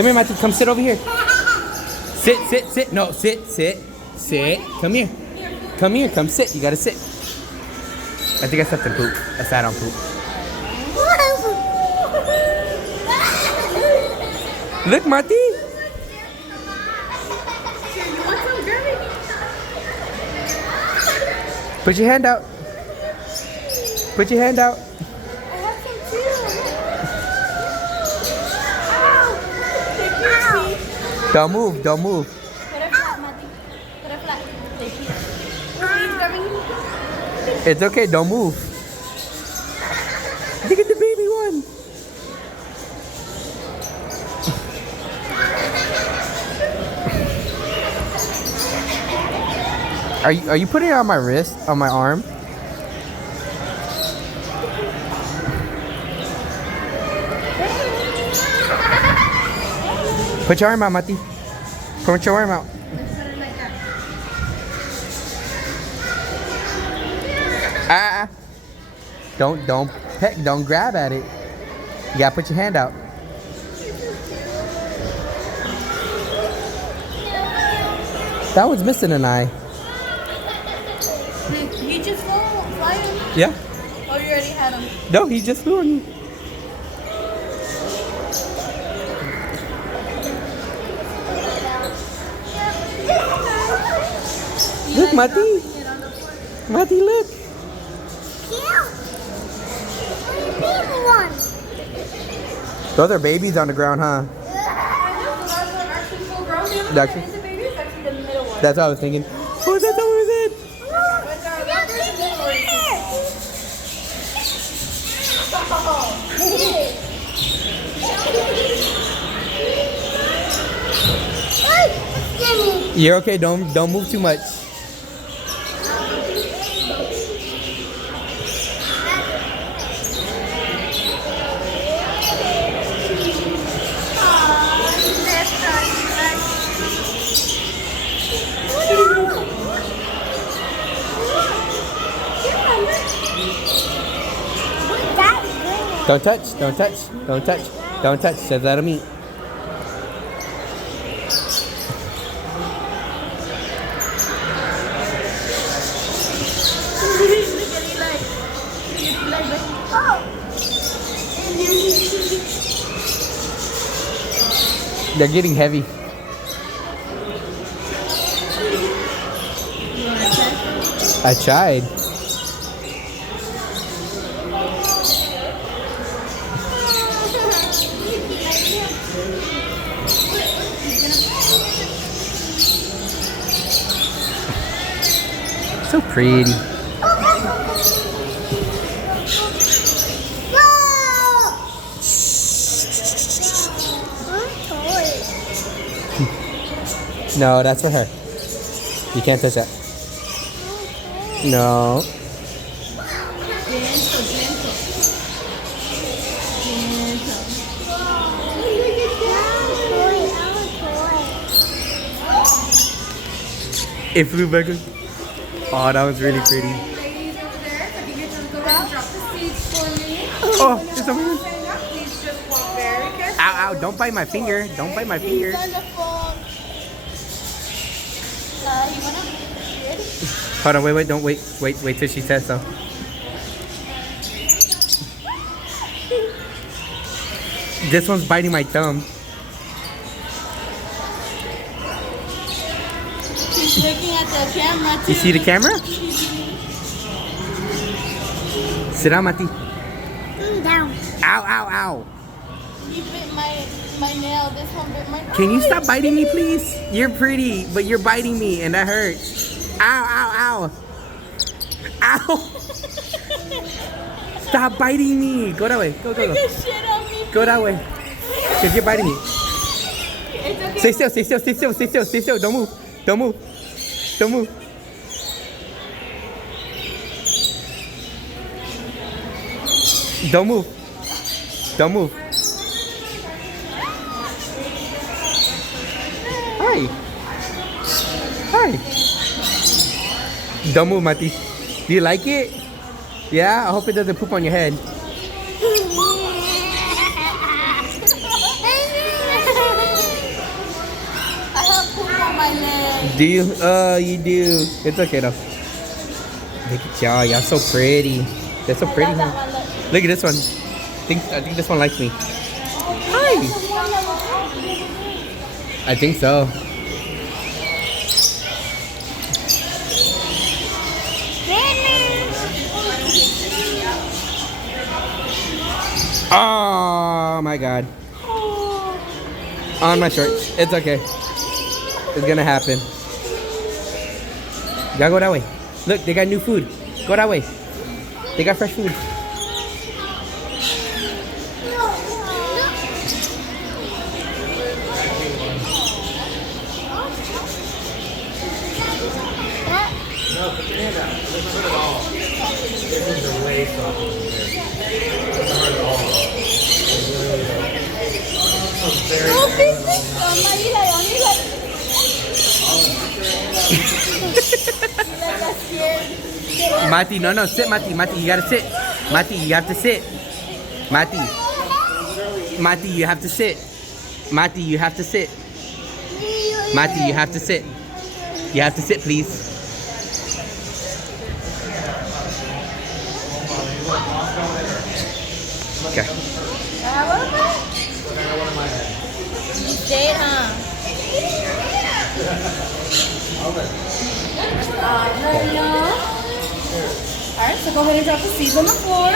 Come here, Mati. Come sit over here. Sit, sit, sit. No, sit, sit, sit. Come here. Come here. Come sit. You gotta sit. I think I stepped in poop. I sat on poop. Look, Mati. Put your hand out. Put your hand out. Don't move, don't move. Put it flat, Mati. Put it flat. It's okay, don't move. Look at the baby one. Are you putting it on my wrist, on my arm? Put your arm out, Mati. Put your arm out. Don't peck, don't grab at it. You gotta put your hand out. That one's missing an eye. He just flew him? Yeah. Oh, you already had him. No, he just flew on you. Look, Mati. Mati, look. Baby one. Those are babies on the ground, huh? That's what I was thinking. Oh, that's what was it? You're okay. Don't move too much. Don't touch, don't touch, don't touch, don't touch. Says let him eat. They're getting heavy. I tried. So pretty. No, that's for her. You can't touch that. No. It flew back. Oh, that was really pretty. Ladies over there, if you get to go down and drop the seeds for me. Oh, it's over here. Please just walk very carefully. Ow, ow, don't bite my finger. Don't bite my finger. You wanna? Ready? Hold on, wait, don't wait till she says so. This one's biting my thumb. She's looking at the camera too. You see the camera? Sit down, Mati. Down. Ow, ow, ow. He bit my nail. This one bit my. Can you stop biting me, please? You're pretty, but you're biting me, and that hurts. Ow, ow, ow. Ow. Stop biting me. Go that way. Go. Shit on me. Go that way. Because you're biting me. It's okay. Stay still. Don't move. Don't move. Hi. Don't move, Mati. Do you like it? Yeah? I hope it doesn't poop on your head. Do you? Oh, you do. It's okay though. Look at y'all. Y'all so pretty. They're so pretty. Huh? Look at this one. I think this one likes me. Hi. I think so. Oh my god. On my shorts. It's okay. It's gonna happen. Y'all go that way. Look, they got new food. Go that way. They got fresh food. No, put your hand out. Let's put it all. This is the way soft. Doesn't hurt at all. Mati, no, sit, Mati. Mati, you gotta sit. Mati, you have to sit. Mati. Mati, you have to sit. Mati, you have to sit. Mati, you have to sit. You have to sit, please. Okay. Stay, huh? Alright, so go ahead and drop the seeds on the floor.